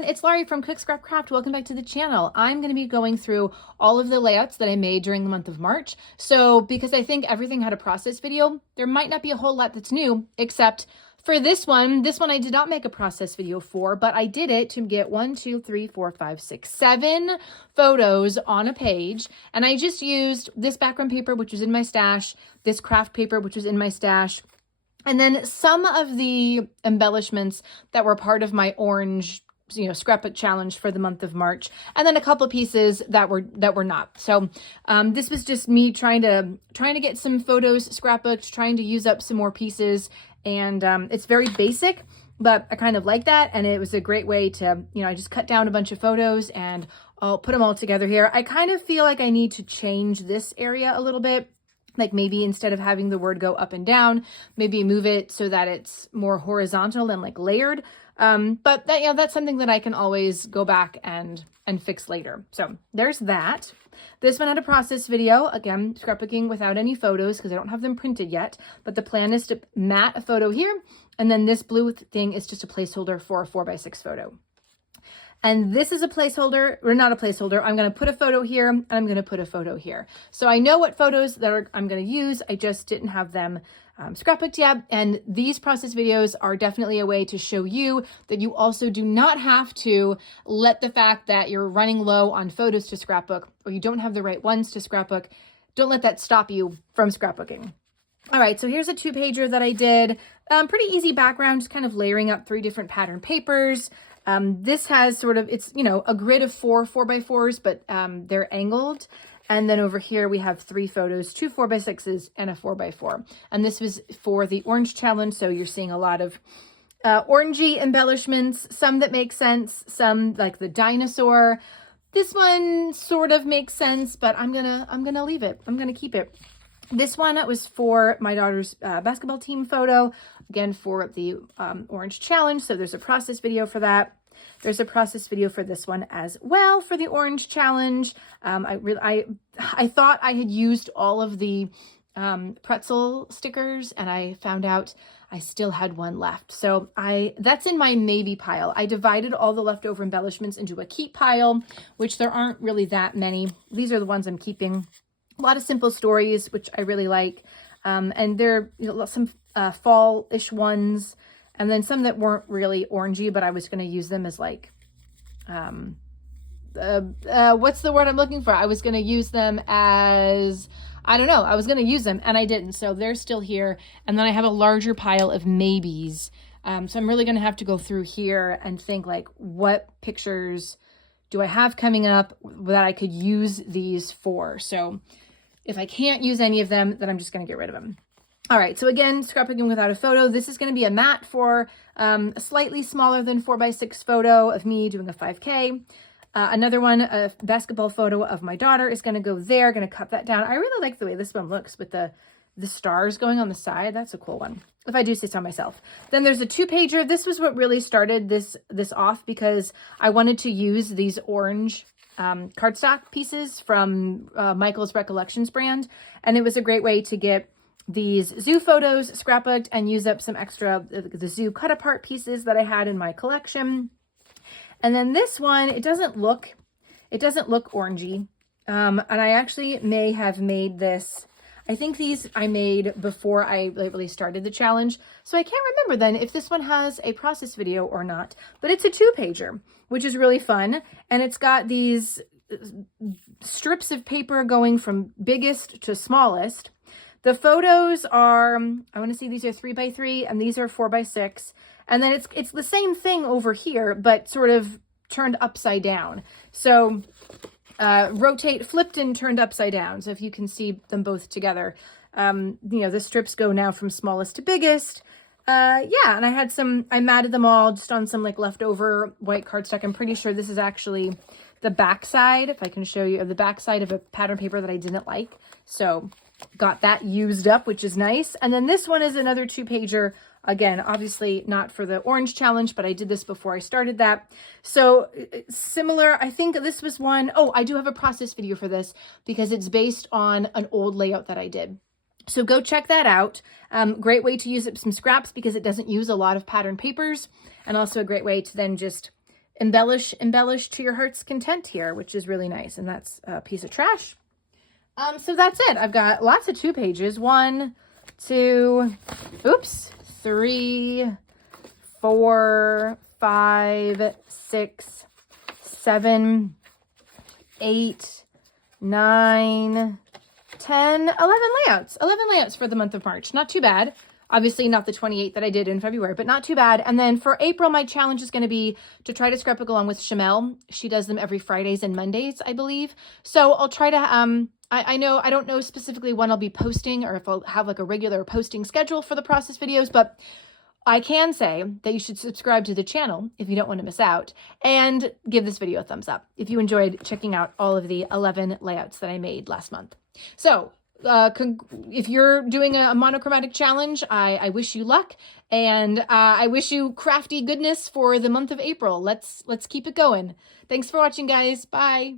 everyone, it's Laurie from Cook Scrap Craft. Welcome back to the channel. I'm going to be going through all of the layouts that I made during the month of March. So because I think everything had a process video, there might not be a whole lot that's new, except for this one. This one I did not make a process video for, but I did it to get 7 photos on a page. And I just used this background paper, which was in my stash, this craft paper, which was in my stash, and then some of the embellishments that were part of my orange, scrapbook challenge for the month of March, and then a couple of pieces that were not. So this was just me trying to get some photos scrapbooked, trying to use up some more pieces, and it's very basic, but I kind of like that, and it was a great way to, I just cut down a bunch of photos and I'll put them all together here. I kind of feel like I need to change this area a little bit. Like maybe instead of having the word go up and down, maybe move it so that it's more horizontal and like layered. But that, that's something that I can always go back and fix later. So there's that. This one had a process video, again, scrapbooking without any photos because I don't have them printed yet. But the plan is to mat a photo here. And then this blue thing is just a placeholder for a 4x6 photo. And this is a placeholder, or not a placeholder. I'm going to put a photo here, and I'm going to put a photo here. So I know what photos that I'm going to use. I just didn't have them scrapbooked yet. And these process videos are definitely a way to show you that you also do not have to let the fact that you're running low on photos to scrapbook, or you don't have the right ones to scrapbook, don't let that stop you from scrapbooking. All right, so here's a 2-pager that I did. Pretty easy background, just kind of layering up 3 different pattern papers. This has sort of, it's, a grid of 4 4x4s, but they're angled. And then over here we have 3 photos, 2 4x6s and a 4x4. And this was for the orange challenge. So you're seeing a lot of orangey embellishments, some that make sense, some like the dinosaur. This one sort of makes sense, but I'm gonna leave it. I'm gonna keep it. This one was for my daughter's basketball team photo, again for the orange challenge. So there's a process video for that. There's a process video for this one as well for the orange challenge. I thought I had used all of the pretzel stickers, and I found out I still had one left. So that's in my maybe pile. I divided all the leftover embellishments into a keep pile, which there aren't really that many. These are the ones I'm keeping. A lot of simple stories, which I really like. And there are some fall-ish ones, and then some that weren't really orangey, but I was going to use them as like, what's the word I'm looking for? I was going to use them as, I don't know. I was going to use them and I didn't. So they're still here. And then I have a larger pile of maybes. So I'm really going to have to go through here and think like, what pictures do I have coming up that I could use these for? So if I can't use any of them, then I'm just going to get rid of them. All right, so again, scrapbooking without a photo. This is going to be a mat for a slightly smaller than 4x6 photo of me doing a 5K. Another one, a basketball photo of my daughter, is going to go there. Going to cut that down. I really like the way this one looks with the stars going on the side. That's a cool one, if I do say so myself. Then there's a 2-pager. This was what really started this off, because I wanted to use these orange cardstock pieces from Michael's Recollections brand. And it was a great way to get these zoo photos scrapbooked and use up some extra, the zoo cut apart pieces that I had in my collection. And then this one, it doesn't look orangey. And I actually may have made this, I think these I made before I really started the challenge. So I can't remember then if this one has a process video or not, but it's a 2-pager, which is really fun. And it's got these strips of paper going from biggest to smallest. The photos are, I want to see, these are 3x3 and these are 4x6. And then it's the same thing over here, but sort of turned upside down. So rotate, flipped and turned upside down. So if you can see them both together, the strips go now from smallest to biggest. Yeah, and I matted them all just on some like leftover white cardstock. I'm pretty sure this is actually the backside, if I can show you, of the backside of a pattern paper that I didn't like. So got that used up, which is nice. And then this one is another 2-pager. Again, obviously not for the orange challenge, but I did this before I started that. So similar, I think this was one. Oh, I do have a process video for this because it's based on an old layout that I did. So go check that out. Great way to use up some scraps because it doesn't use a lot of pattern papers, and also a great way to then just embellish to your heart's content here, which is really nice. And that's a piece of trash. So that's it. I've got lots of 2 pages. 1, 2, 3, 4, 5, 6, 7, 8, 9, 10, 11 layouts. 11 layouts for the month of March. Not too bad. Obviously not the 28 that I did in February, but not too bad. And then for April, my challenge is going to be to try to scrapbook along with Shamel. She does them every Fridays and Mondays, I believe. So I'll try to, I don't know specifically when I'll be posting or if I'll have like a regular posting schedule for the process videos, but I can say that you should subscribe to the channel if you don't want to miss out, and give this video a thumbs up if you enjoyed checking out all of the 11 layouts that I made last month. So if you're doing a monochromatic challenge, I wish you luck, and I wish you crafty goodness for the month of April. Let's keep it going. Thanks for watching, guys. Bye.